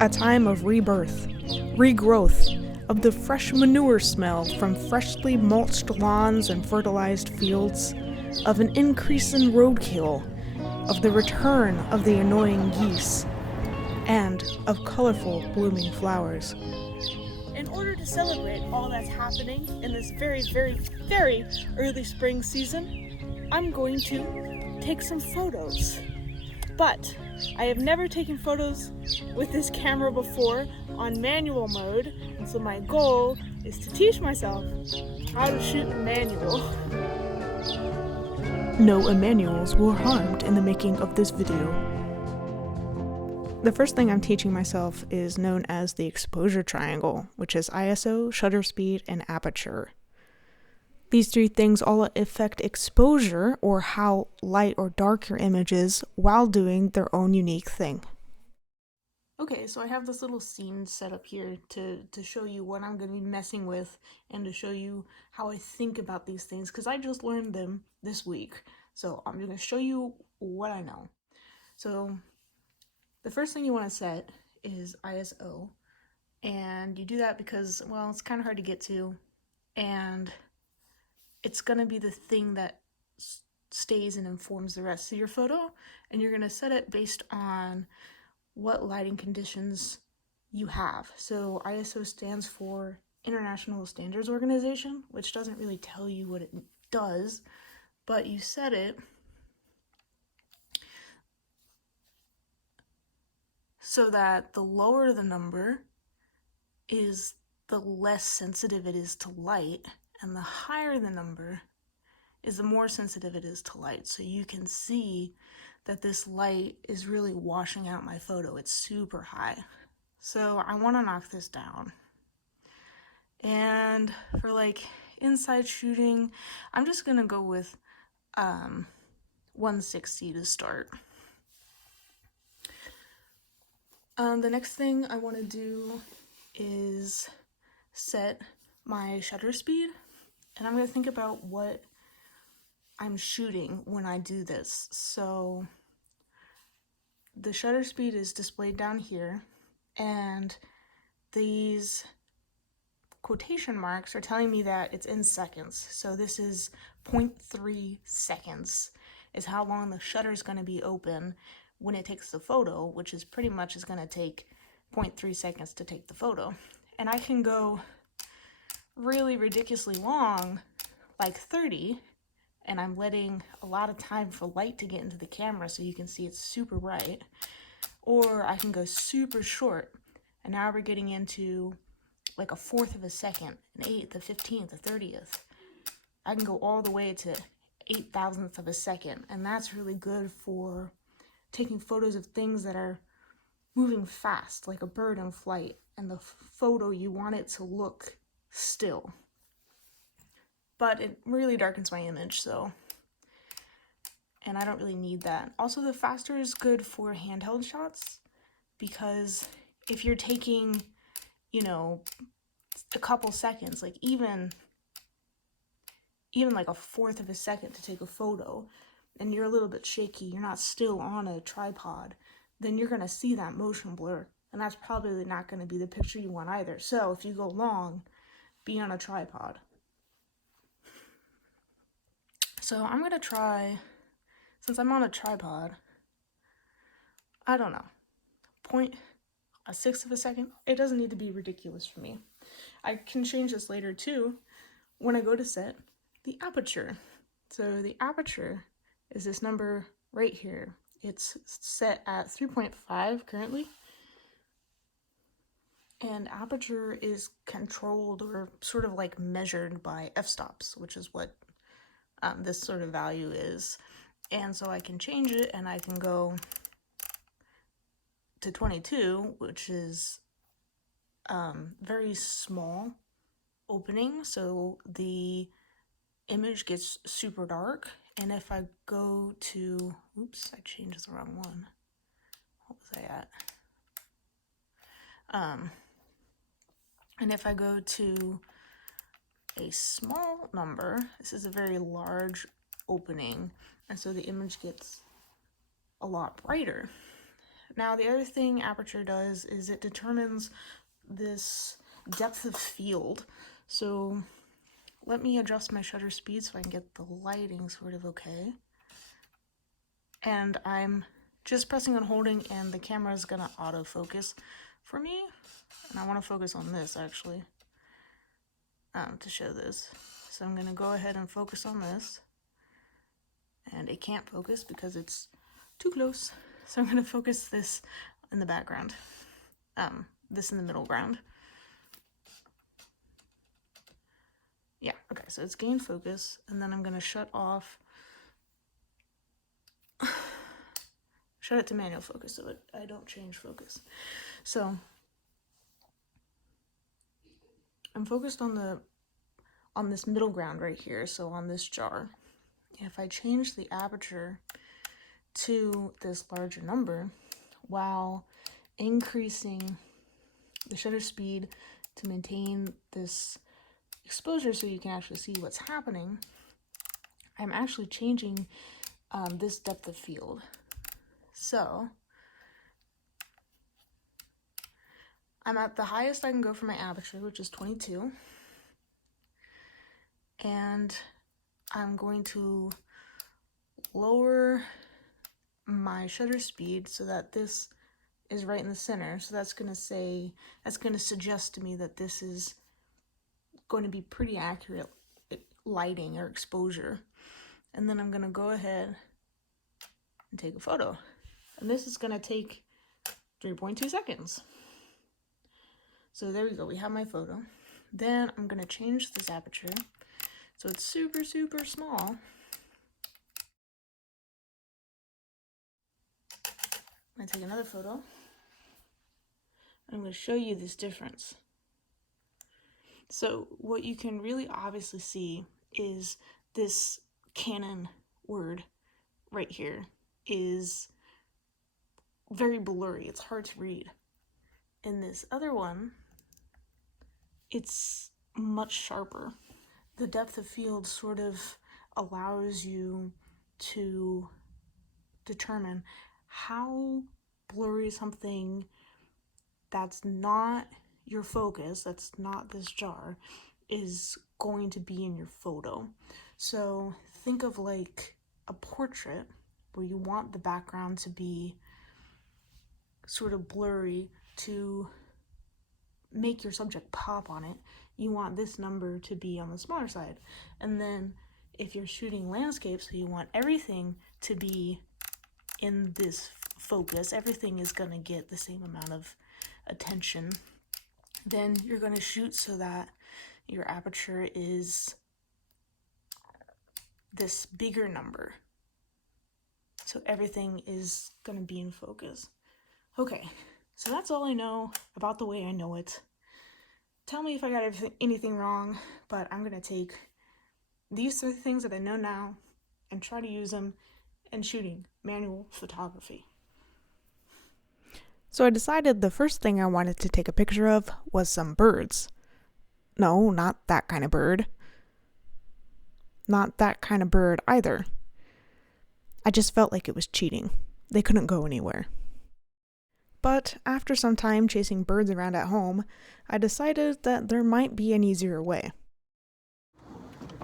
A time of rebirth, regrowth, of the fresh manure smell from freshly mulched lawns and fertilized fields, of an increase in roadkill, of the return of the annoying geese, and of colorful blooming flowers. In order to celebrate all that's happening in this very, very, very early spring season, I'm going to take some photos. But I have never taken photos with this camera before on manual mode, and so my goal is to teach myself how to shoot in manual. No Emmanuels were harmed in the making of this video. The first thing I'm teaching myself is known as the exposure triangle, which is ISO, shutter speed, and aperture. These three things all affect exposure, or how light or dark your image is, while doing their own unique thing. Okay, so I have this little scene set up here to show you what I'm going to be messing with and to show you how I think about these things, because I just learned them this week. So I'm going to show you what I know. So the first thing you want to set is ISO, and you do that because, well, it's kind of hard to get to, and it's going to be the thing that stays and informs the rest of your photo, and you're going to set it based on what lighting conditions you have. So ISO stands for International Standards Organization, which doesn't really tell you what it does, but you set it so that the lower the number is, the less sensitive it is to light, and the higher the number is, the more sensitive it is to light. So you can see that this light is really washing out my photo. It's super high. So I want to knock this down. And for like inside shooting, I'm just gonna go with 160 to start. The next thing I want to do is set my shutter speed, and I'm going to think about what I'm shooting when I do this. So the shutter speed is displayed down here, and these quotation marks are telling me that it's in seconds. So this is 0.3 seconds is how long the shutter is going to be open when it takes the photo, which is pretty much is going to take 0.3 seconds to take the photo. And I can go really ridiculously long, like 30, and I'm letting a lot of time for light to get into the camera so you can see it's super bright. Or I can go super short, and now we're getting into like a fourth of a second, an eighth, a 15th, a 30th. I can go all the way to 8,000th of a second, and that's really good for taking photos of things that are moving fast, like a bird in flight, and the photo, you want it to look still. But it really darkens my image, so, and I don't really need that. Also, the faster is good for handheld shots, because if you're taking, you know, a couple seconds, like even like a fourth of a second to take a photo, and you're a little bit shaky, you're not still on a tripod, then you're going to see that motion blur, and that's probably not going to be the picture you want either. So if you go long, be on a tripod. So I'm going to try, since I'm on a tripod, I don't know, 0.6 of a second. It doesn't need to be ridiculous for me. I can change this later too when I go to set the aperture. So the aperture is this number right here. It's set at 3.5 currently. And aperture is controlled or sort of like measured by f-stops, which is what this sort of value is. And so I can change it, and I can go to 22, which is very small opening, so the image gets super dark. And if I go to, oops, I changed the wrong one. What was I at? And if I go to a small number, this is a very large opening, and so the image gets a lot brighter. Now the other thing aperture does is it determines this depth of field. So let me adjust my shutter speed so I can get the lighting sort of okay. And I'm just pressing and holding, and the camera is gonna autofocus for me. And I wanna focus on this actually, to show this. So I'm gonna go ahead and focus on this. And it can't focus because it's too close. So I'm gonna focus this in the background, this in the middle ground. Yeah, okay, so it's gained focus, and then I'm gonna shut it to manual focus so I don't change focus. So I'm focused on this middle ground right here, so on this jar. If I change the aperture to this larger number while increasing the shutter speed to maintain this exposure so you can actually see what's happening, I'm actually changing this depth of field. So I'm at the highest I can go for my aperture, which is 22. And I'm going to lower my shutter speed so that this is right in the center. So that's going to suggest to me that this is going to be pretty accurate lighting or exposure. And then I'm going to go ahead and take a photo. And this is going to take 3.2 seconds. So there we go, we have my photo. Then I'm going to change this aperture so it's super, super small. I'm going to take another photo. I'm going to show you this difference. So what you can really obviously see is this Canon word right here is very blurry. It's hard to read. In this other one, it's much sharper. The depth of field sort of allows you to determine how blurry something that's not your focus, that's not this jar, is going to be in your photo. So think of like a portrait where you want the background to be sort of blurry to make your subject pop on it. You want this number to be on the smaller side. And then if you're shooting landscapes, so you want everything to be in this focus, everything is going to get the same amount of attention, then you're going to shoot so that your aperture is this bigger number. So everything is going to be in focus. Okay, so that's all I know about the way I know it. Tell me if I got anything wrong, but I'm going to take these 3 things that I know now and try to use them in shooting manual photography. So I decided the first thing I wanted to take a picture of was some birds. No, not that kind of bird. Not that kind of bird either. I just felt like it was cheating. They couldn't go anywhere. But after some time chasing birds around at home, I decided that there might be an easier way.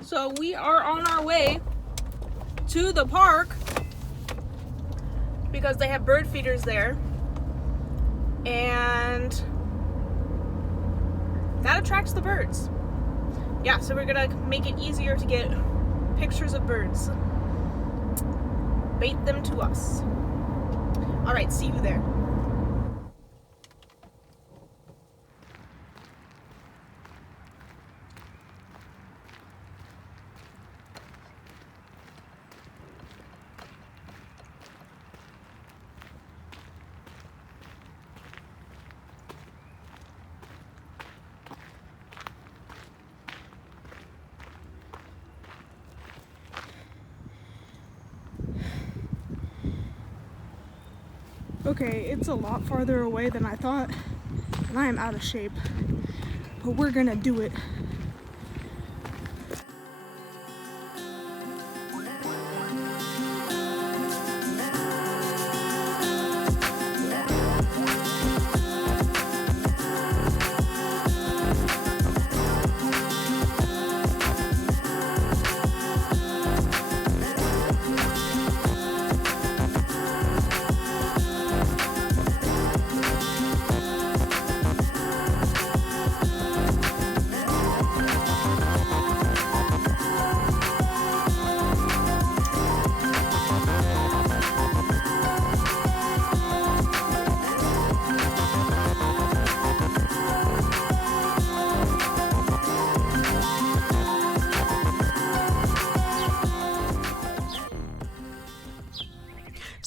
So we are on our way to the park because they have bird feeders there, and that attracts the birds. Yeah, so we're gonna make it easier to get pictures of birds. Bait them to us. All right, see you there. Okay, it's a lot farther away than I thought, and I am out of shape, but we're gonna do it.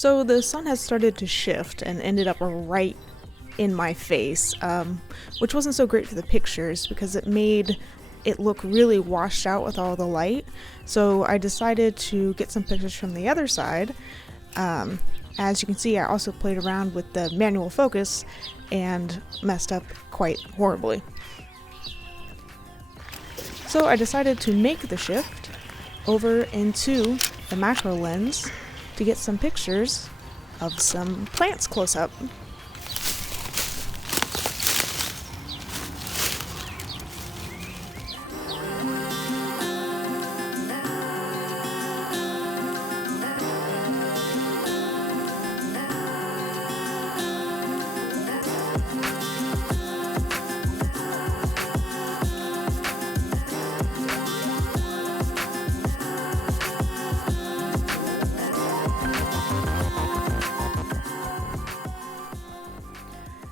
So the sun has started to shift and ended up right in my face, which wasn't so great for the pictures because it made it look really washed out with all the light. So I decided to get some pictures from the other side. As you can see, I also played around with the manual focus and messed up quite horribly. So I decided to make the shift over into the macro lens to get some pictures of some plants close up.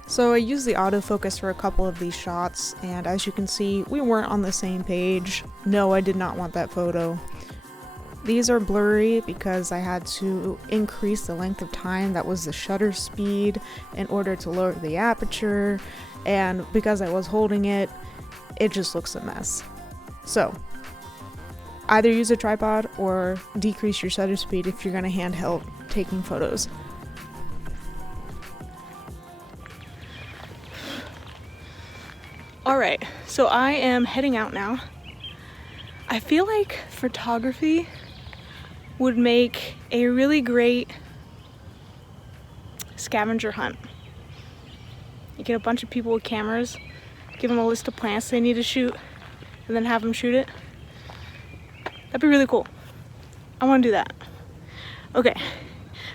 So I used the autofocus for a couple of these shots, and as you can see, we weren't on the same page. No, I did not want that photo. These are blurry because I had to increase the length of time that was the shutter speed in order to lower the aperture, and because I was holding it, it just looks a mess. So, either use a tripod or decrease your shutter speed if you're going to handheld taking photos. Alright, so I am heading out now. I feel like photography would make a really great scavenger hunt. You get a bunch of people with cameras, give them a list of plants they need to shoot, and then have them shoot it. That'd be really cool. I want to do that. Okay,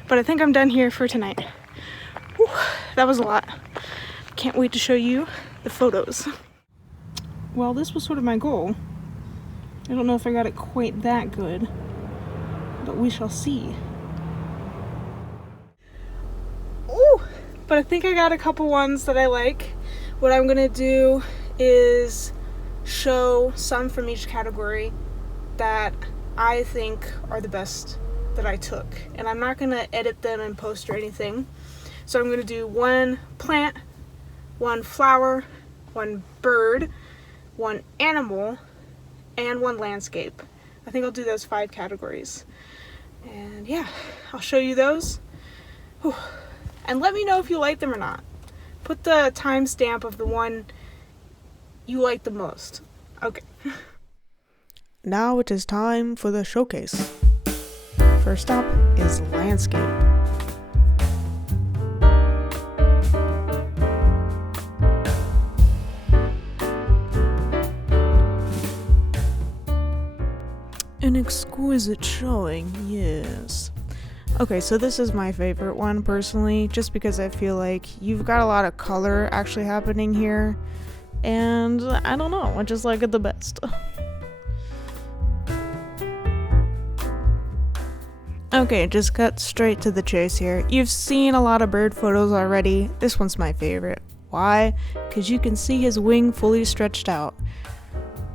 but I think I'm done here for tonight. Whew, that was a lot. Can't wait to show you the photos. Well, this was sort of my goal. I don't know if I got it quite that good, but we shall see. Ooh, but I think I got a couple ones that I like. What I'm gonna do is show some from each category that I think are the best that I took. And I'm not gonna edit them and post or anything. So I'm gonna do one plant, one flower, one bird, one animal, and one landscape. I think I'll do those 5 categories. And yeah, I'll show you those. Whew. And let me know if you like them or not. Put the timestamp of the one you like the most. Okay. Now it is time for the showcase. First up is landscape. An exquisite showing, yes. Okay, so this is my favorite one personally, just because I feel like you've got a lot of color actually happening here, and I don't know, I just like it the best. Okay, just cut straight to the chase here. You've seen a lot of bird photos already. This one's my favorite. Why? Because you can see his wing fully stretched out.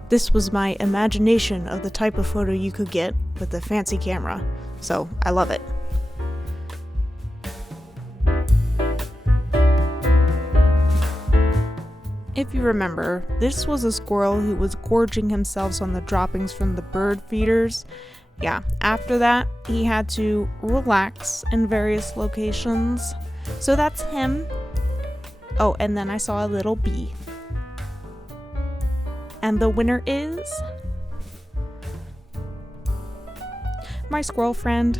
This was my imagination of the type of photo you could get with a fancy camera, so I love it. If you remember, this was a squirrel who was gorging himself on the droppings from the bird feeders. Yeah, after that, he had to relax in various locations. So that's him. Oh, and then I saw a little bee. And the winner is my squirrel friend.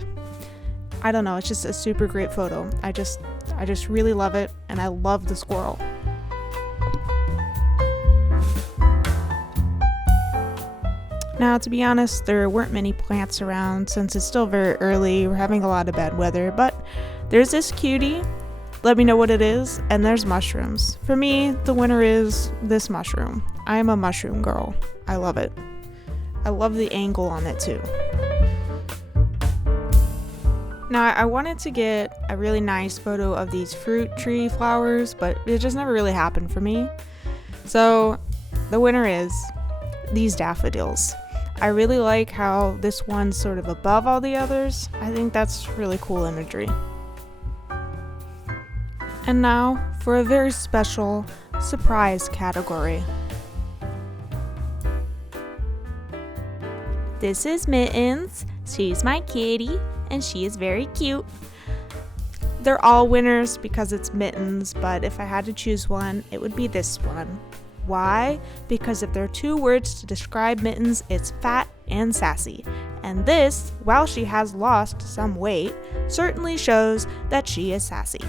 I don't know, it's just a super great photo. I just really love it, and I love the squirrel. Now, to be honest, there weren't many plants around since it's still very early. We're having a lot of bad weather, but there's this cutie. Let me know what it is, and there's mushrooms. For me, the winner is this mushroom. I am a mushroom girl. I love it. I love the angle on it too. Now, I wanted to get a really nice photo of these fruit tree flowers, but it just never really happened for me. So, the winner is these daffodils. I really like how this one's sort of above all the others. I think that's really cool imagery. And now for a very special surprise category. This is Mittens. She's my kitty, and she is very cute. They're all winners because it's Mittens, but if I had to choose one, it would be this one. Why? Because if there are two words to describe Mittens, it's fat and sassy. And this, while she has lost some weight, certainly shows that she is sassy.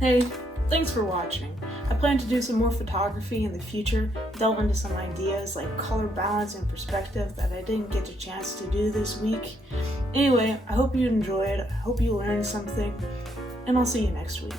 Hey, thanks for watching. I plan to do some more photography in the future, delve into some ideas like color balance and perspective that I didn't get a chance to do this week. Anyway, I hope you enjoyed, I hope you learned something, and I'll see you next week.